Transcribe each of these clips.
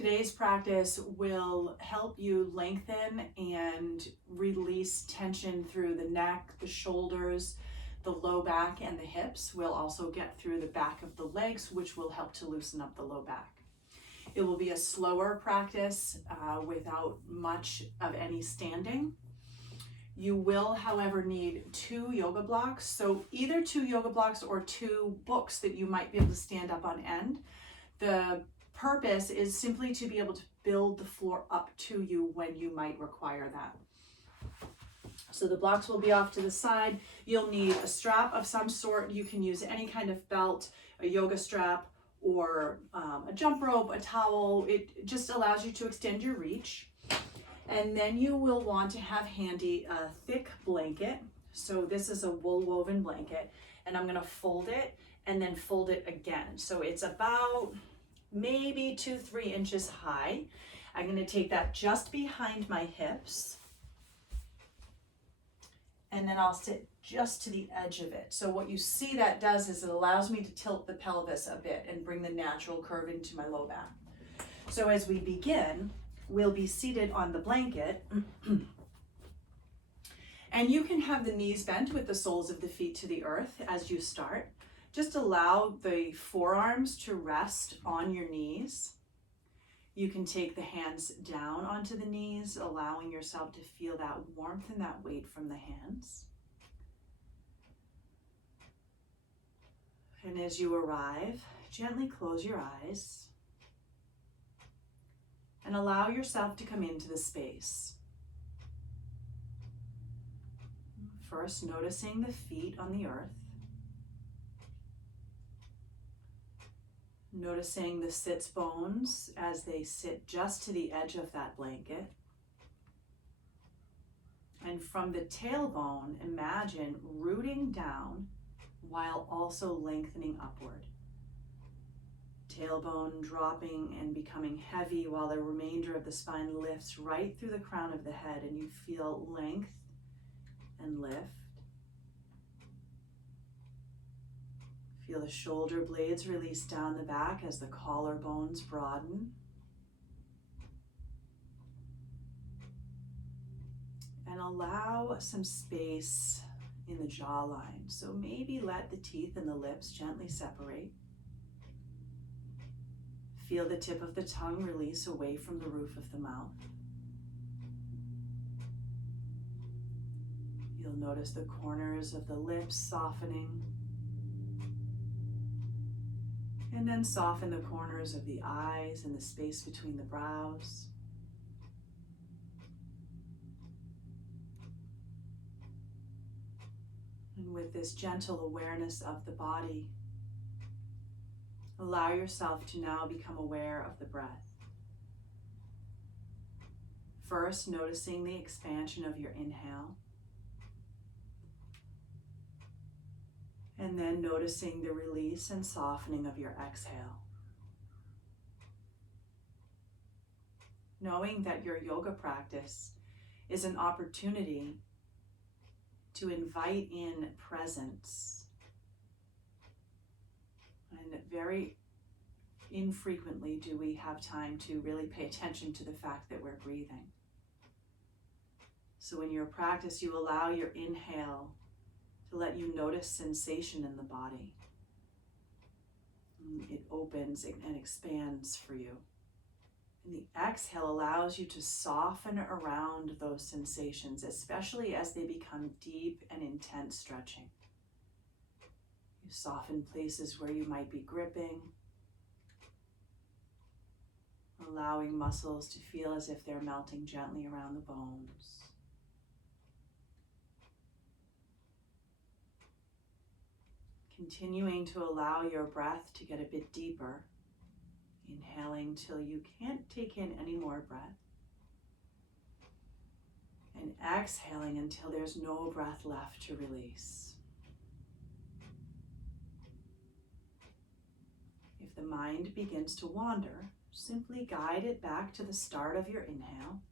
Today's practice will help you lengthen and release tension through the neck, the shoulders, the low back, and the hips. We'll also get through the back of the legs, which will help to loosen up the low back. It will be a slower practice without much of any standing. You will, however, need 2 yoga blocks. So either 2 yoga blocks or 2 books that you might be able to stand up on end. The purpose is simply to be able to build the floor up to you when you might require that. So the blocks will be off to the side. You'll need a strap of some sort. You can use any kind of belt, a yoga strap, or a jump rope, a towel. It just allows you to extend your reach. And then you will want to have handy a thick blanket. So this is a wool woven blanket, and I'm gonna fold it and then fold it again. So it's about maybe 2-3 inches high. I'm gonna take that just behind my hips, and then I'll sit just to the edge of it. So what you see that does is it allows me to tilt the pelvis a bit and bring the natural curve into my low back. So as we begin, we'll be seated on the blanket, and you can have the knees bent with the soles of the feet to the earth as you start. Just allow the forearms to rest on your knees. You can take the hands down onto the knees, allowing yourself to feel that warmth and that weight from the hands. And as you arrive, gently close your eyes and allow yourself to come into the space. First, noticing the feet on the earth. Noticing the sits bones as they sit just to the edge of that blanket. And from the tailbone, imagine rooting down while also lengthening upward. Tailbone dropping and becoming heavy while the remainder of the spine lifts right through the crown of the head, and you feel length and lift. Feel the shoulder blades release down the back as the collarbones broaden. And allow some space in the jawline. So maybe let the teeth and the lips gently separate. Feel the tip of the tongue release away from the roof of the mouth. You'll notice the corners of the lips softening. And then soften the corners of the eyes and the space between the brows. And with this gentle awareness of the body, allow yourself to now become aware of the breath. First, noticing the expansion of your inhale. And then noticing the release and softening of your exhale. Knowing that your yoga practice is an opportunity to invite in presence. And very infrequently do we have time to really pay attention to the fact that we're breathing. So in your practice, you allow your inhale to let you notice sensation in the body. It opens and expands for you. And the exhale allows you to soften around those sensations, especially as they become deep and intense stretching. You soften places where you might be gripping, allowing muscles to feel as if they're melting gently around the bones. Continuing to allow your breath to get a bit deeper, inhaling till you can't take in any more breath, and exhaling until there's no breath left to release. If the mind begins to wander, simply guide it back to the start of your inhale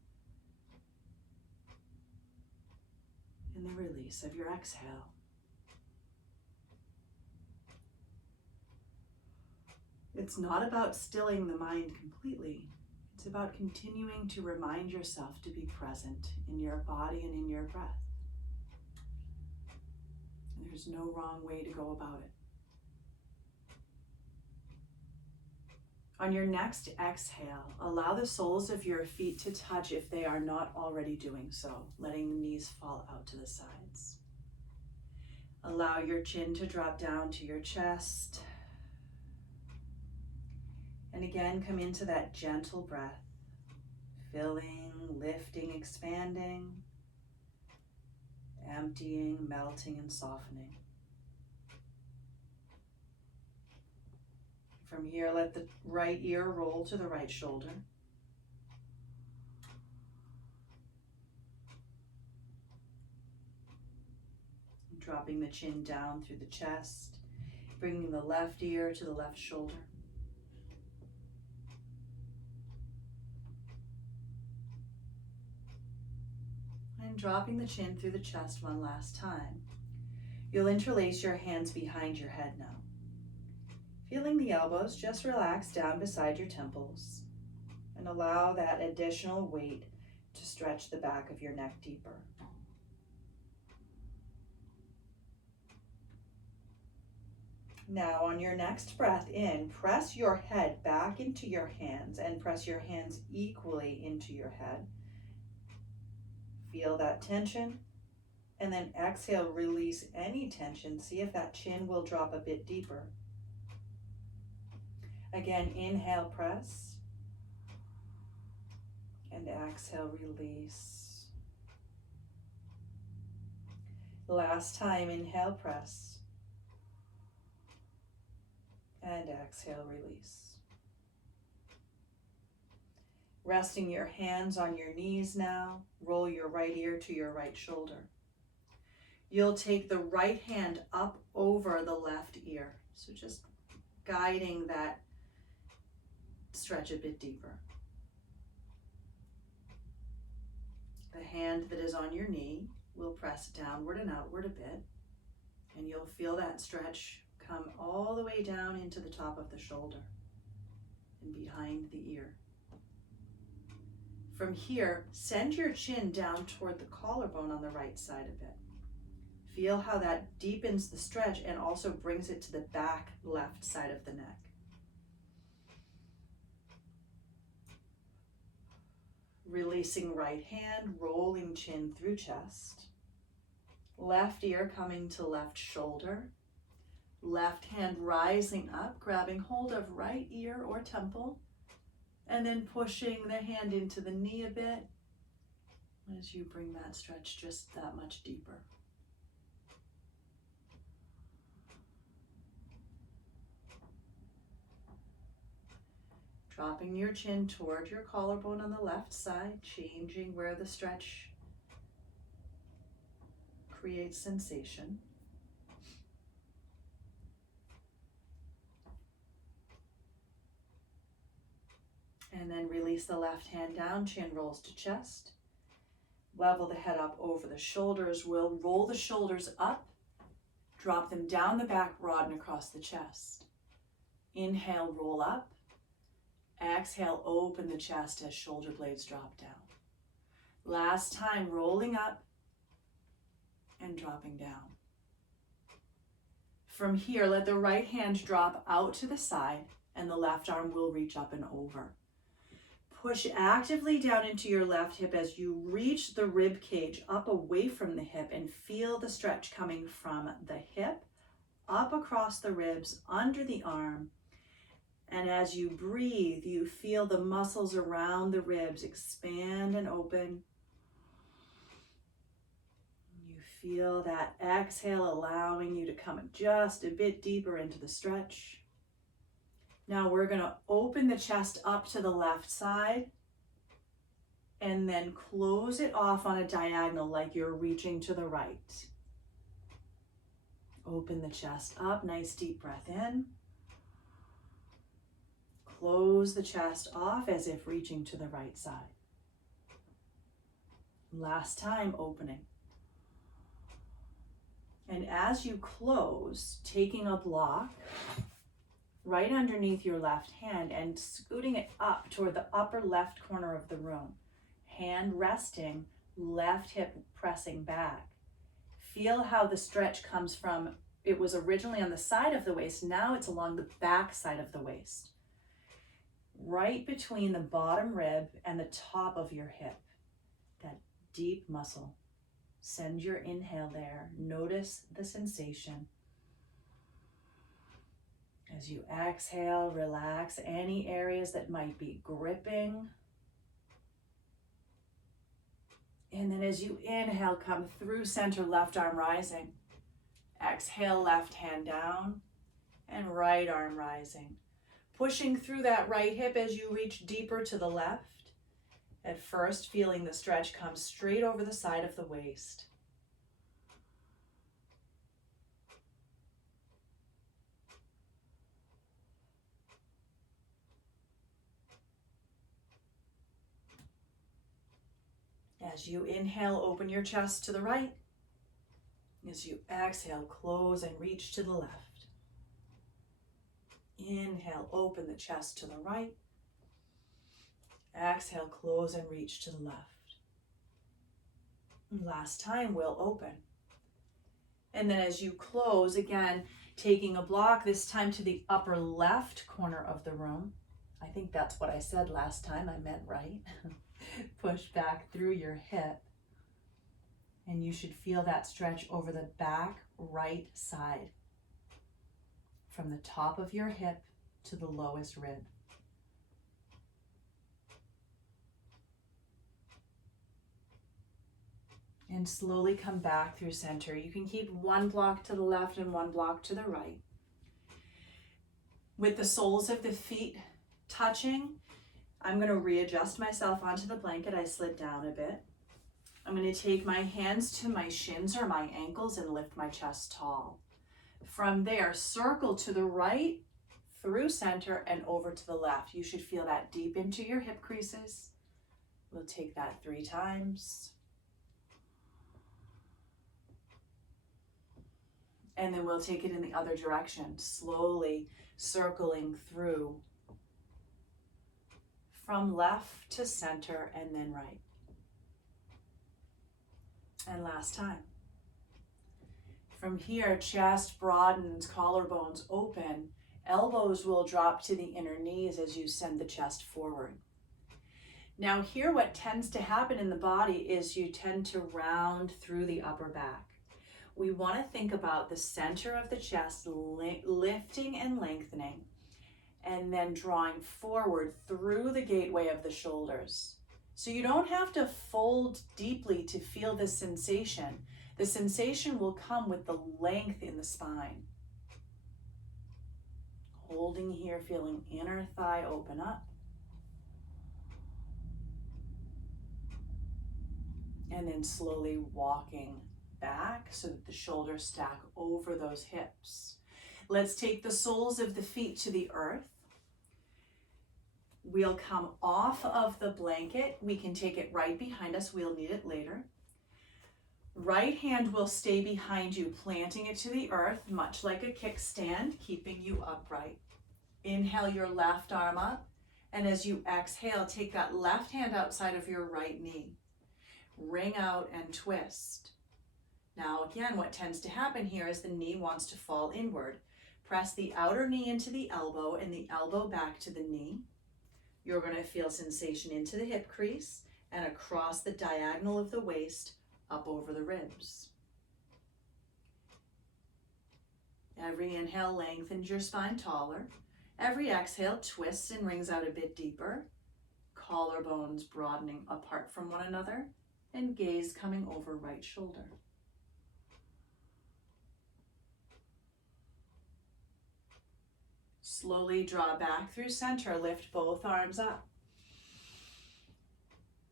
and the release of your exhale. It's not about stilling the mind completely. It's about continuing to remind yourself to be present in your body and in your breath. There's no wrong way to go about it. On your next exhale, allow the soles of your feet to touch if they are not already doing so, letting the knees fall out to the sides. Allow your chin to drop down to your chest. And again, come into that gentle breath, filling, lifting, expanding, emptying, melting, and softening. From here, let the right ear roll to the right shoulder. Dropping the chin down through the chest, bringing the left ear to the left shoulder. And dropping the chin through the chest one last time. You'll interlace your hands behind your head now. Feeling the elbows, just relax down beside your temples and allow that additional weight to stretch the back of your neck deeper. Now on your next breath in, press your head back into your hands and press your hands equally into your head. Feel that tension, and then exhale, release any tension. See if that chin will drop a bit deeper. Again, inhale, press, and exhale, release. Last time, inhale, press, and exhale, release. Resting your hands on your knees now, roll your right ear to your right shoulder. You'll take the right hand up over the left ear. So just guiding that stretch a bit deeper. The hand that is on your knee will press downward and outward a bit, and you'll feel that stretch come all the way down into the top of the shoulder and behind the ear. From here, send your chin down toward the collarbone on the right side a bit. Feel how that deepens the stretch and also brings it to the back left side of the neck. Releasing right hand, rolling chin through chest. Left ear coming to left shoulder. Left hand rising up, grabbing hold of right ear or temple, and then pushing the hand into the knee a bit as you bring that stretch just that much deeper. Dropping your chin toward your collarbone on the left side, changing where the stretch creates sensation. And then release the left hand down, chin rolls to chest. Level the head up over the shoulders. We'll roll the shoulders up, drop them down the back, broaden across the chest. Inhale, roll up. Exhale, open the chest as shoulder blades drop down. Last time, rolling up and dropping down. From here, let the right hand drop out to the side and the left arm will reach up and over. Push actively down into your left hip as you reach the rib cage up away from the hip and feel the stretch coming from the hip, up across the ribs, under the arm. And as you breathe, you feel the muscles around the ribs expand and open. You feel that exhale allowing you to come just a bit deeper into the stretch. Now we're going to open the chest up to the left side and then close it off on a diagonal like you're reaching to the right. Open the chest up, nice deep breath in. Close the chest off as if reaching to the right side. Last time, opening. And as you close, taking a block, right underneath your left hand and scooting it up toward the upper left corner of the room. Hand resting, left hip pressing back. Feel how the stretch comes from, it was originally on the side of the waist, now it's along the back side of the waist. Right between the bottom rib and the top of your hip, that deep muscle. Send your inhale there. Notice the sensation. As you exhale, relax any areas that might be gripping. And then as you inhale, come through center, left arm rising. Exhale, left hand down and right arm rising. Pushing through that right hip as you reach deeper to the left. At first, feeling the stretch come straight over the side of the waist. As you inhale, open your chest to the right. As you exhale, close and reach to the left. Inhale, open the chest to the right. Exhale, close and reach to the left. Last time, we'll open. And then as you close, again, taking a block, this time to the upper left corner of the room. I think that's what I said last time, I meant right. Push back through your hip. And you should feel that stretch over the back right side. From the top of your hip to the lowest rib. And slowly come back through center. You can keep one block to the left and one block to the right. With the soles of the feet touching, I'm going to readjust myself onto the blanket. I slid down a bit. I'm going to take my hands to my shins or my ankles and lift my chest tall. From there, circle to the right, through center, and over to the left. You should feel that deep into your hip creases. We'll take that 3 times. And then we'll take it in the other direction, slowly circling through from left to center and then right. And last time. From here, chest broadens, collarbones open, elbows will drop to the inner knees as you send the chest forward. Now here, what tends to happen in the body is you tend to round through the upper back. We want to think about the center of the chest lifting and lengthening, and then drawing forward through the gateway of the shoulders. So you don't have to fold deeply to feel this sensation. The sensation will come with the length in the spine. Holding here, feeling inner thigh open up. And then slowly walking back so that the shoulders stack over those hips. Let's take the soles of the feet to the earth. We'll come off of the blanket. We can take it right behind us. We'll need it later. Right hand will stay behind you, planting it to the earth, much like a kickstand, keeping you upright. Inhale your left arm up, and as you exhale, take that left hand outside of your right knee. Ring out and twist. Now again, what tends to happen here is the knee wants to fall inward. Press the outer knee into the elbow and the elbow back to the knee. You're going to feel sensation into the hip crease and across the diagonal of the waist, up over the ribs. Every inhale lengthens your spine taller. Every exhale twists and rings out a bit deeper. Collarbones broadening apart from one another, and gaze coming over right shoulder. Slowly draw back through center, lift both arms up.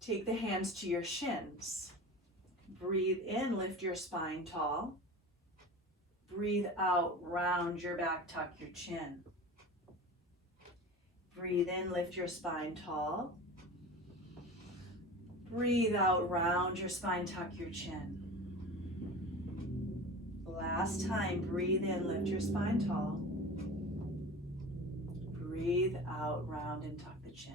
Take the hands to your shins. Breathe in, lift your spine tall. Breathe out, round your back, tuck your chin. Breathe in, lift your spine tall. Breathe out, round your spine, tuck your chin. Last time, breathe in, lift your spine tall. Breathe out, round and tuck the chin.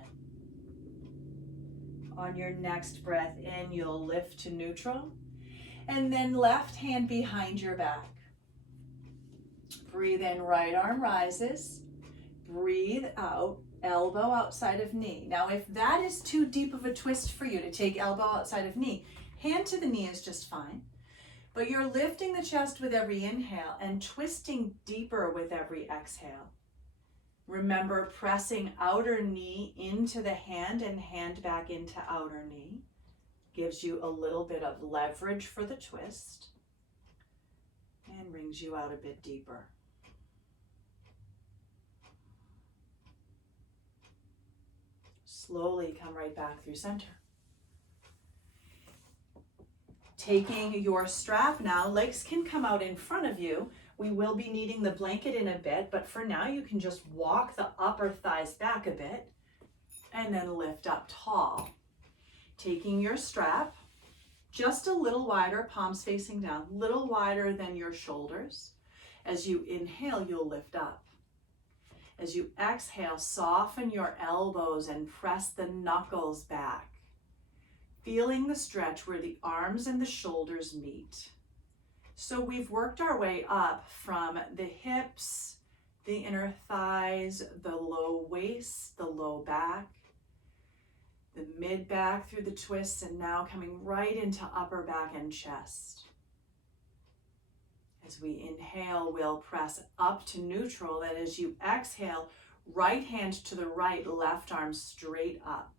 On your next breath in, you'll lift to neutral, and then left hand behind your back. Breathe in, right arm rises. Breathe out, elbow outside of knee. Now, if that is too deep of a twist for you to take elbow outside of knee, hand to the knee is just fine. But you're lifting the chest with every inhale and twisting deeper with every exhale. Remember, pressing outer knee into the hand and hand back into outer knee gives you a little bit of leverage for the twist and brings you out a bit deeper. Slowly come right back through center. Taking your strap now, legs can come out in front of you. We will be needing the blanket in a bit, but for now you can just walk the upper thighs back a bit and then lift up tall. Taking your strap just a little wider, palms facing down, little wider than your shoulders. As you inhale, you'll lift up. As you exhale, soften your elbows and press the knuckles back, feeling the stretch where the arms and the shoulders meet. So we've worked our way up from the hips, the inner thighs, the low waist, the low back, the mid back through the twists, and now coming right into upper back and chest. As we inhale, we'll press up to neutral, and as you exhale, right hand to the right, left arm straight up.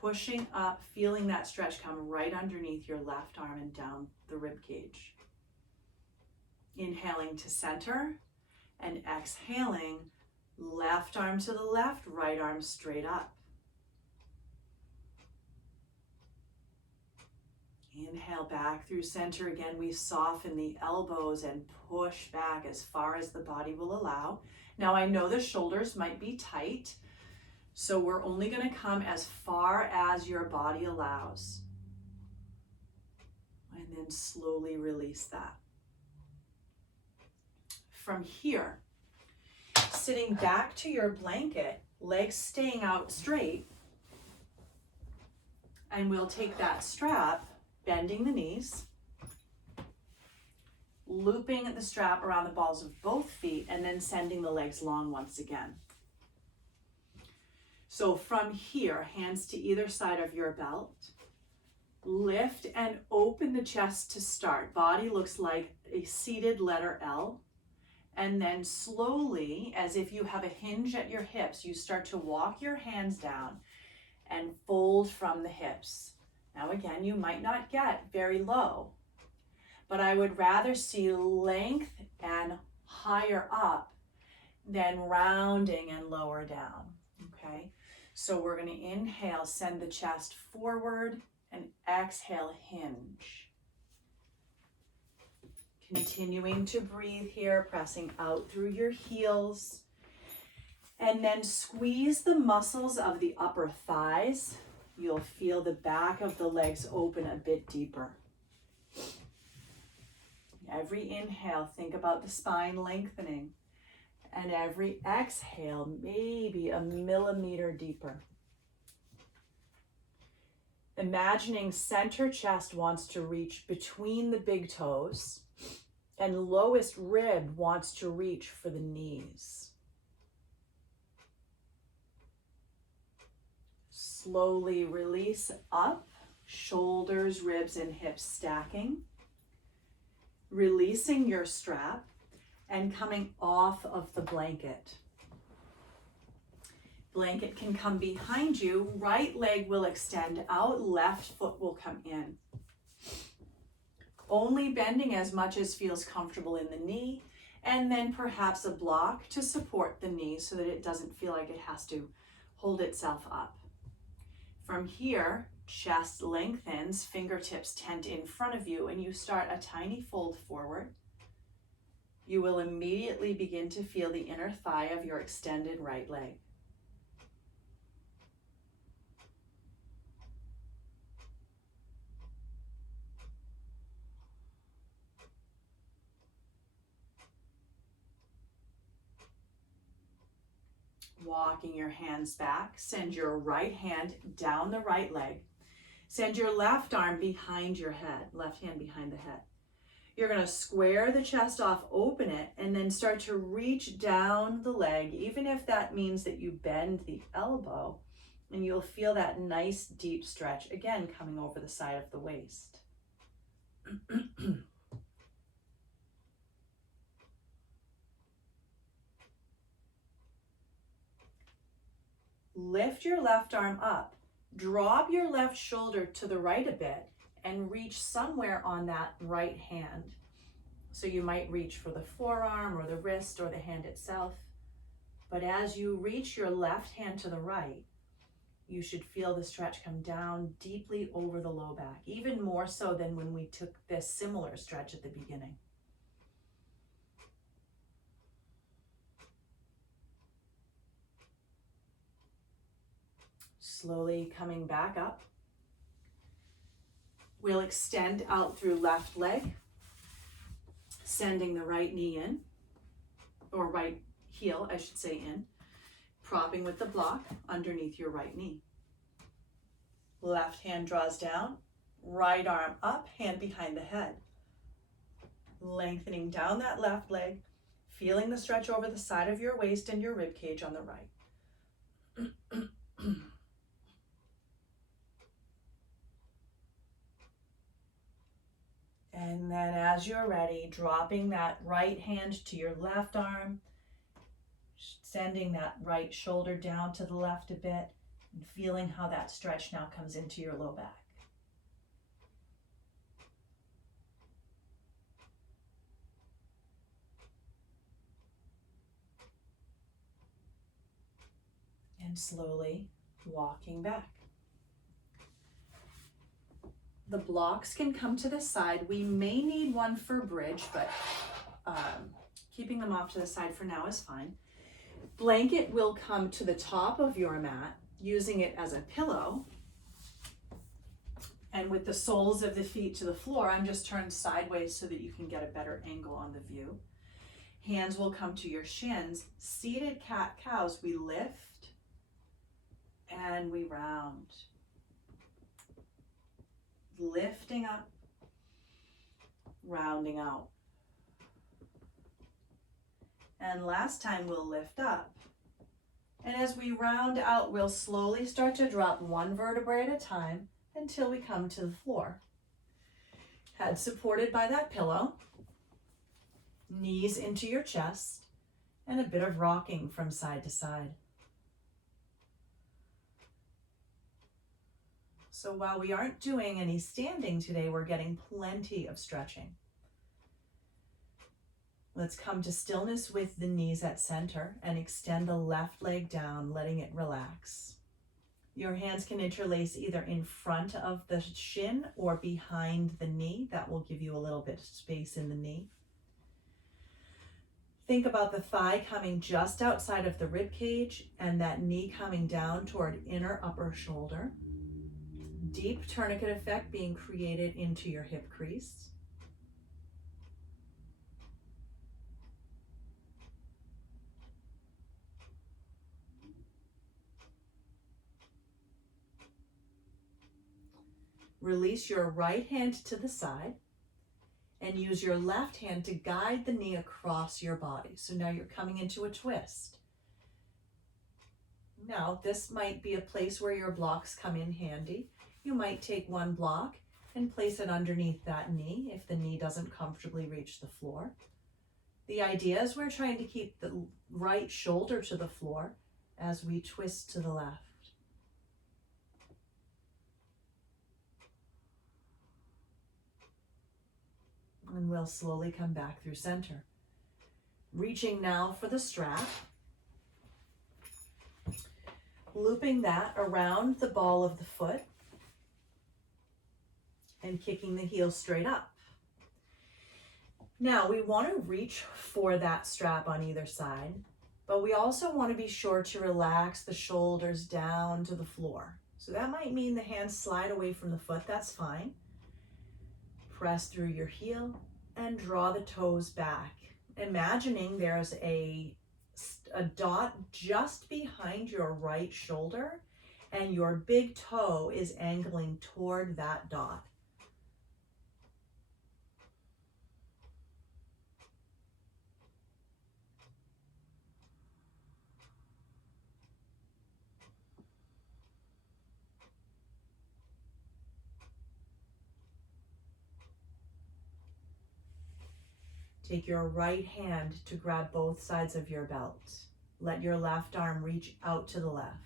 Pushing up, feeling that stretch come right underneath your left arm and down the rib cage. Inhaling to center and exhaling, left arm to the left, right arm straight up. Inhale back through center. Again, we soften the elbows and push back as far as the body will allow. Now I know the shoulders might be tight, so we're only going to come as far as your body allows. And then slowly release that. From here, sitting back to your blanket, legs staying out straight, and we'll take that strap, bending the knees, looping the strap around the balls of both feet, and then sending the legs long once again. So from here, hands to either side of your belt, lift and open the chest to start. Body looks like a seated letter L. And then slowly, as if you have a hinge at your hips, you start to walk your hands down and fold from the hips. Now again, you might not get very low, but I would rather see length and higher up than rounding and lower down, okay? So we're gonna inhale, send the chest forward, and exhale, hinge. Continuing to breathe here, pressing out through your heels. And then squeeze the muscles of the upper thighs. You'll feel the back of the legs open a bit deeper. Every inhale, think about the spine lengthening. And every exhale, maybe a millimeter deeper. Imagining center chest wants to reach between the big toes, and lowest rib wants to reach for the knees. Slowly release up, shoulders, ribs, and hips stacking. Releasing your strap and coming off of the blanket. Blanket can come behind you, right leg will extend out, left foot will come in. Only bending as much as feels comfortable in the knee, and then perhaps a block to support the knee so that it doesn't feel like it has to hold itself up. From here, chest lengthens, fingertips tent in front of you, and you start a tiny fold forward. You will immediately begin to feel the inner thigh of your extended right leg. Walking your hands back, send your right hand down the right leg. Send your left arm behind your head, left hand behind the head. You're going to square the chest off, open it, and then start to reach down the leg, even if that means that you bend the elbow, and you'll feel that nice deep stretch, again, coming over the side of the waist. Lift your left arm up, drop your left shoulder to the right a bit, and reach somewhere on that right hand. So you might reach for the forearm or the wrist or the hand itself. But as you reach your left hand to the right, you should feel the stretch come down deeply over the low back, even more so than when we took this similar stretch at the beginning. Slowly coming back up. We'll extend out through left leg, sending the right knee in, or right heel, I should say, in, propping with the block underneath your right knee. Left hand draws down, right arm up, hand behind the head. Lengthening down that left leg, feeling the stretch over the side of your waist and your rib cage on the right. And then as you're ready, dropping that right hand to your left arm, sending that right shoulder down to the left a bit, and feeling how that stretch now comes into your low back. And slowly walking back. The blocks can come to the side. We may need one for bridge, but keeping them off to the side for now is fine. Blanket will come to the top of your mat, using it as a pillow. And with the soles of the feet to the floor, I'm just turned sideways so that you can get a better angle on the view. Hands will come to your shins. Seated cat-cows, we lift and we round. Lifting up, rounding out. And last time we'll lift up. And as we round out, we'll slowly start to drop one vertebrae at a time until we come to the floor. Head supported by that pillow, knees into your chest, and a bit of rocking from side to side. So while we aren't doing any standing today, we're getting plenty of stretching. Let's come to stillness with the knees at center and extend the left leg down, letting it relax. Your hands can interlace either in front of the shin or behind the knee. That will give you a little bit of space in the knee. Think about the thigh coming just outside of the rib cage and that knee coming down toward inner upper shoulder. Deep tourniquet effect being created into your hip crease. Release your right hand to the side and use your left hand to guide the knee across your body. So now you're coming into a twist. Now, this might be a place where your blocks come in handy. You might take one block and place it underneath that knee if the knee doesn't comfortably reach the floor. The idea is we're trying to keep the right shoulder to the floor as we twist to the left. And we'll slowly come back through center. Reaching now for the strap. Looping that around the ball of the foot and kicking the heel straight up. Now we want to reach for that strap on either side, but we also want to be sure to relax the shoulders down to the floor. So that might mean the hands slide away from the foot, that's fine. Press through your heel and draw the toes back, imagining there's a a dot just behind your right shoulder, and your big toe is angling toward that dot. Take your right hand to grab both sides of your belt. Let your left arm reach out to the left.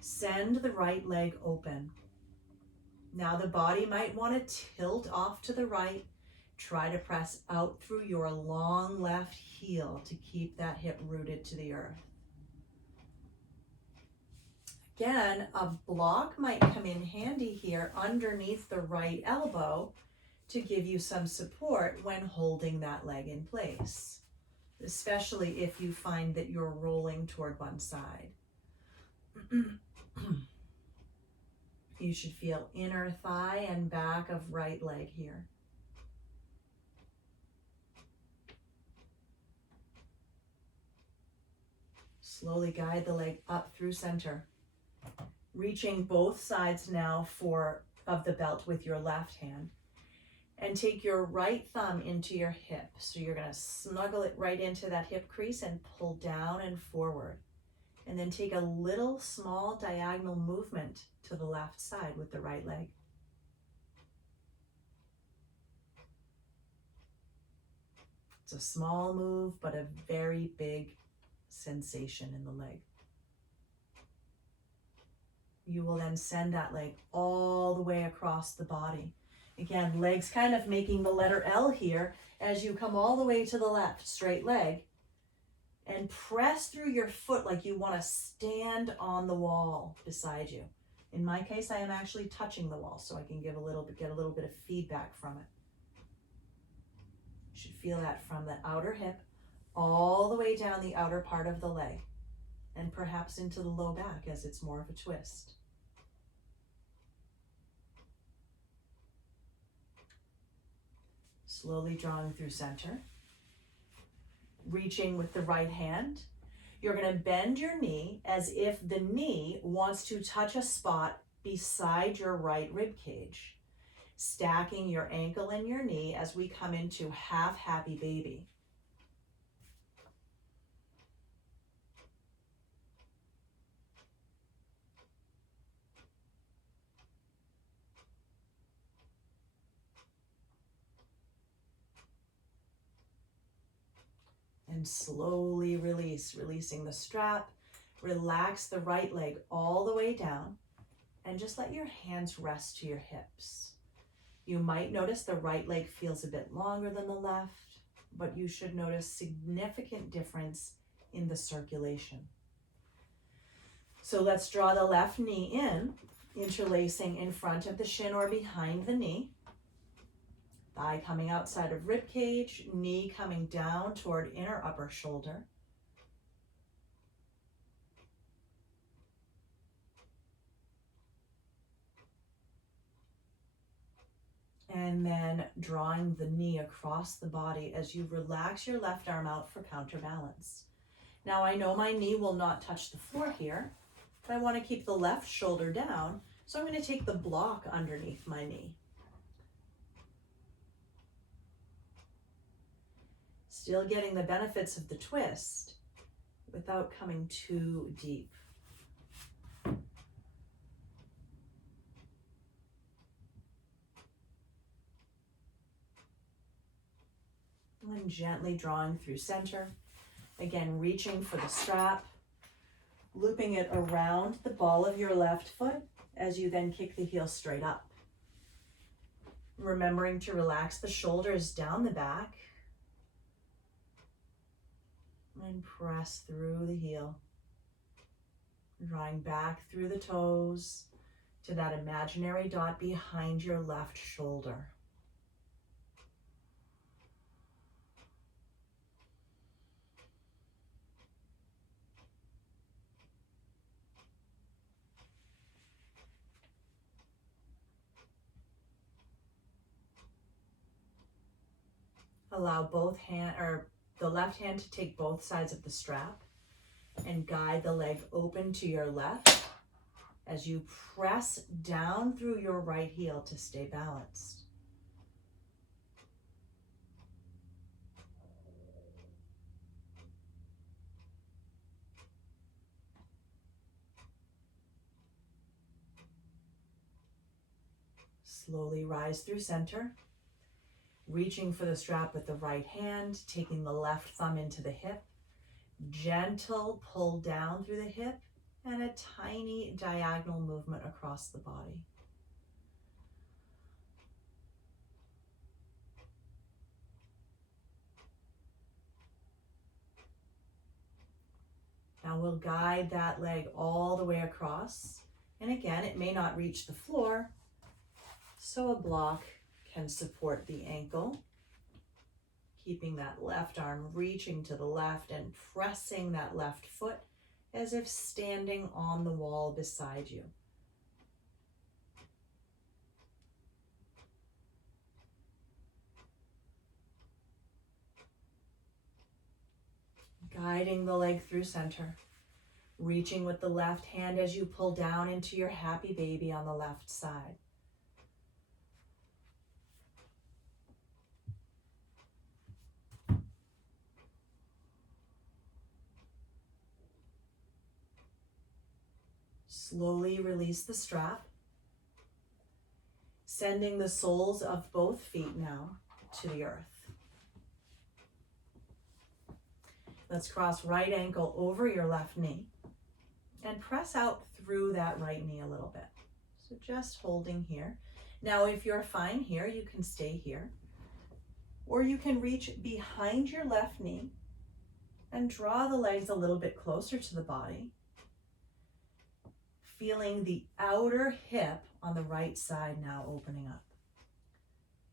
Send the right leg open. Now the body might want to tilt off to the right. Try to press out through your long left heel to keep that hip rooted to the earth. Again, a block might come in handy here underneath the right elbow to give you some support when holding that leg in place, especially if you find that you're rolling toward one side. You should feel inner thigh and back of right leg here. Slowly guide the leg up through center. Reaching both sides now of the belt with your left hand. And take your right thumb into your hip. So you're going to snuggle it right into that hip crease and pull down and forward. And then take a little small diagonal movement to the left side with the right leg. It's a small move, but a very big sensation in the leg. You will then send that leg all the way across the body. Again, legs kind of making the letter L here as you come all the way to the left, straight leg, and press through your foot like you want to stand on the wall beside you. In my case, I am actually touching the wall, so I can get a little bit of feedback from it. You should feel that from the outer hip all the way down the outer part of the leg, and perhaps into the low back as it's more of a twist. Slowly drawing through center. Reaching with the right hand. You're going to bend your knee as if the knee wants to touch a spot beside your right rib cage. Stacking your ankle and your knee as we come into half happy baby. And slowly release, releasing the strap. Relax the right leg all the way down and just let your hands rest to your hips. You might notice the right leg feels a bit longer than the left, but you should notice significant difference in the circulation. So let's draw the left knee in, interlacing in front of the shin or behind the knee. Thigh coming outside of rib cage, knee coming down toward inner upper shoulder. And then drawing the knee across the body as you relax your left arm out for counterbalance. Now I know my knee will not touch the floor here, but I want to keep the left shoulder down, so I'm going to take the block underneath my knee. Still getting the benefits of the twist without coming too deep. And gently drawing through center. Again, reaching for the strap, looping it around the ball of your left foot as you then kick the heel straight up. Remembering to relax the shoulders down the back and press through the heel. Drawing back through the toes to that imaginary dot behind your left shoulder. Allow both the left hand to take both sides of the strap and guide the leg open to your left as you press down through your right heel to stay balanced. Slowly rise through center, reaching for the strap with the right hand, taking the left thumb into the hip, gentle pull down through the hip, and a tiny diagonal movement across the body. Now we'll guide that leg all the way across. And again, it may not reach the floor, so a block can support the ankle, keeping that left arm reaching to the left and pressing that left foot as if standing on the wall beside you. Guiding the leg through center, reaching with the left hand as you pull down into your happy baby on the left side. Slowly release the strap, sending the soles of both feet now to the earth. Let's cross right ankle over your left knee and press out through that right knee a little bit. So just holding here. Now, if you're fine here, you can stay here, or you can reach behind your left knee and draw the legs a little bit closer to the body, feeling the outer hip on the right side now opening up.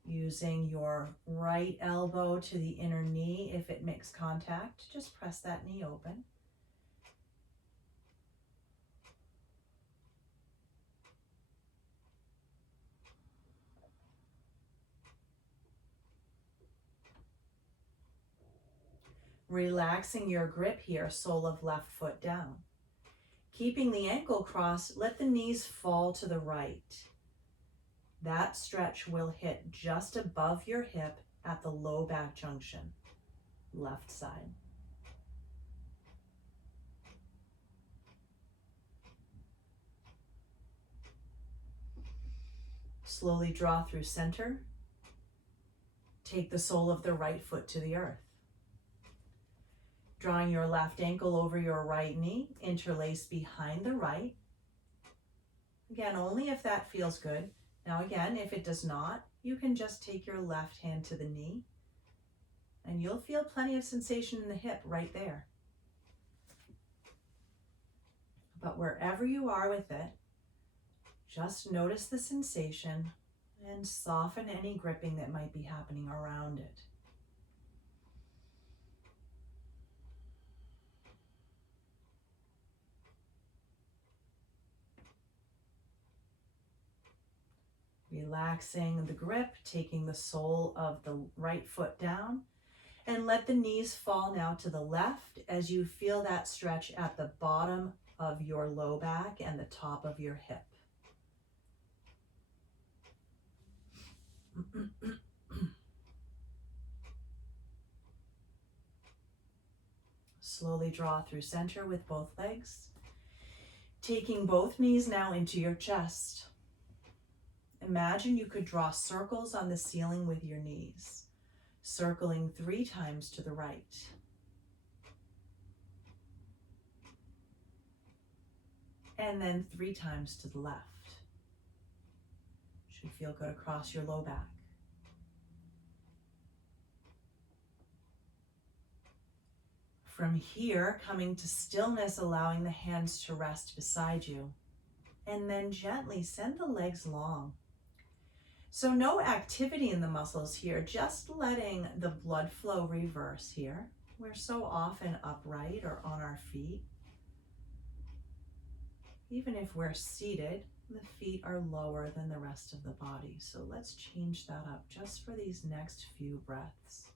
Using your right elbow to the inner knee, if it makes contact, just press that knee open. Relaxing your grip here, sole of left foot down. Keeping the ankle crossed, let the knees fall to the right. That stretch will hit just above your hip at the low back junction, left side. Slowly draw through center. Take the sole of the right foot to the earth. Drawing your left ankle over your right knee, interlace behind the right. Again, only if that feels good. Now again, if it does not, you can just take your left hand to the knee and you'll feel plenty of sensation in the hip right there. But wherever you are with it, just notice the sensation and soften any gripping that might be happening around it. Relaxing the grip, taking the sole of the right foot down, and let the knees fall now to the left as you feel that stretch at the bottom of your low back and the top of your hip. Slowly draw through center with both legs, taking both knees now into your chest. Imagine you could draw circles on the ceiling with your knees, circling 3 times to the right. And then 3 times to the left. Should feel good across your low back. From here, coming to stillness, allowing the hands to rest beside you. And then gently send the legs long. So no activity in the muscles here, just letting the blood flow reverse here. We're so often upright or on our feet. Even if we're seated, the feet are lower than the rest of the body. So let's change that up just for these next few breaths.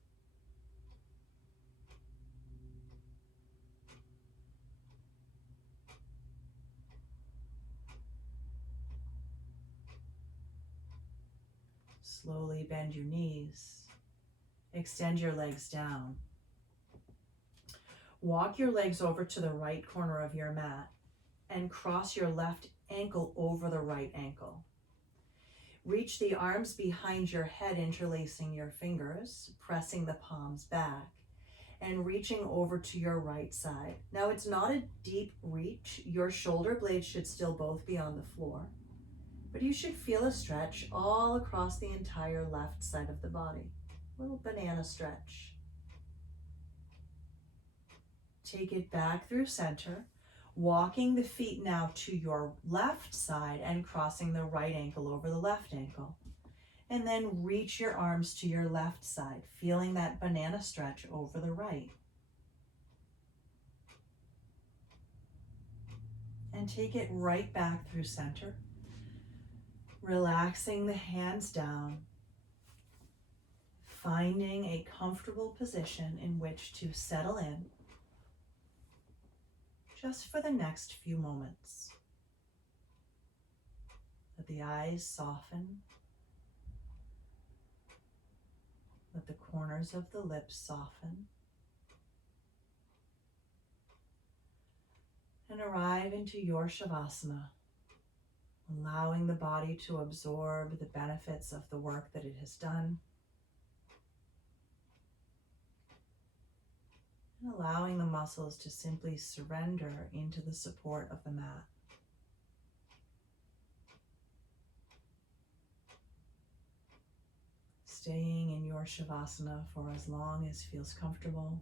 Slowly bend your knees. Extend your legs down. Walk your legs over to the right corner of your mat and cross your left ankle over the right ankle. Reach the arms behind your head, interlacing your fingers, pressing the palms back, and reaching over to your right side. Now it's not a deep reach. Your shoulder blades should still both be on the floor, but you should feel a stretch all across the entire left side of the body. A little banana stretch. Take it back through center, walking the feet now to your left side and crossing the right ankle over the left ankle. And then reach your arms to your left side, feeling that banana stretch over the right. And take it right back through center, relaxing the hands down, finding a comfortable position in which to settle in just for the next few moments. Let the eyes soften. Let the corners of the lips soften. And arrive into your Shavasana, allowing the body to absorb the benefits of the work that it has done, and allowing the muscles to simply surrender into the support of the mat. Staying in your Shavasana for as long as feels comfortable.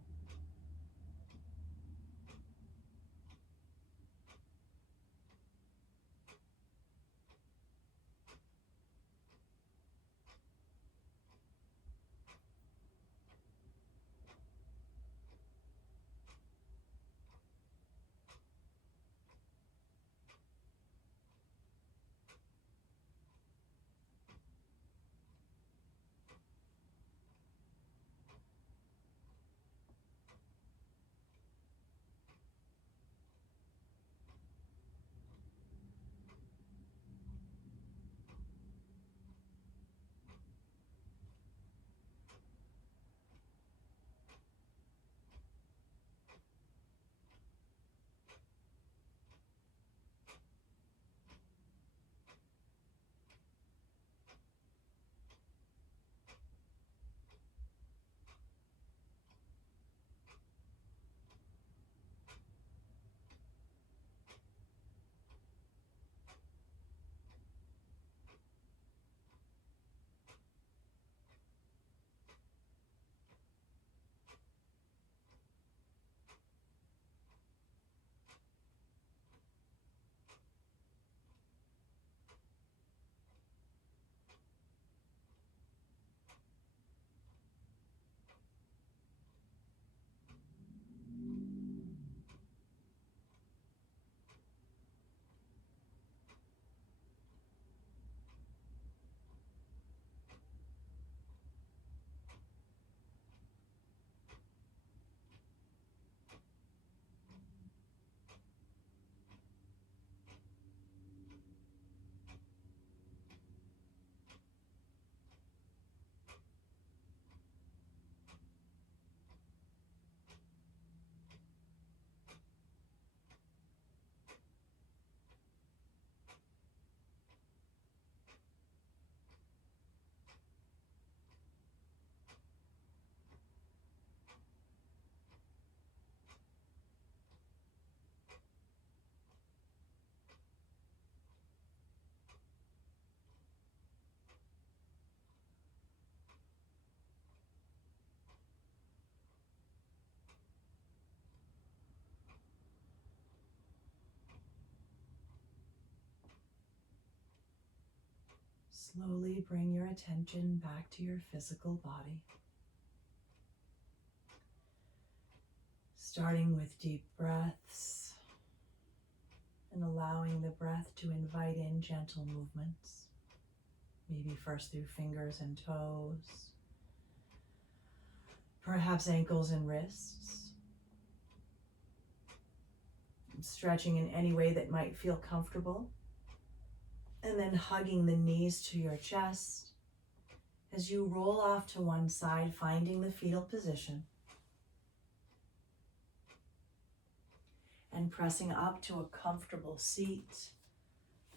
Slowly bring your attention back to your physical body. Starting with deep breaths and allowing the breath to invite in gentle movements. Maybe first through fingers and toes, perhaps ankles and wrists. Stretching in any way that might feel comfortable. And then hugging the knees to your chest As you roll off to one side, finding the fetal position, and pressing up to a comfortable seat,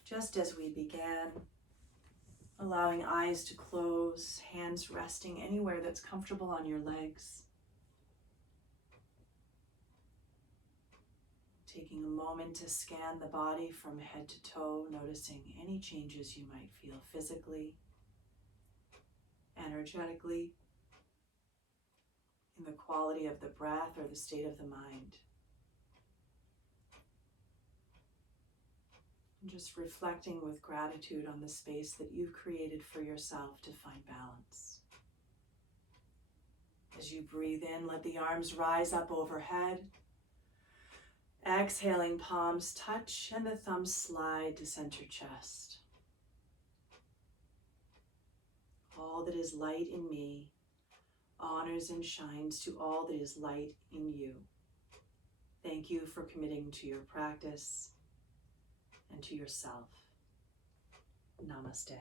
just as we began, allowing eyes to close, hands resting anywhere that's comfortable on your legs. Taking a moment to scan the body from head to toe, noticing any changes you might feel physically, energetically, in the quality of the breath or the state of the mind. And just reflecting with gratitude on the space that you've created for yourself to find balance. As you breathe in, let the arms rise up overhead. Exhaling, palms touch and the thumbs slide to center chest. All that is light in me honors and shines to all that is light in you. Thank you for committing to your practice and to yourself. Namaste.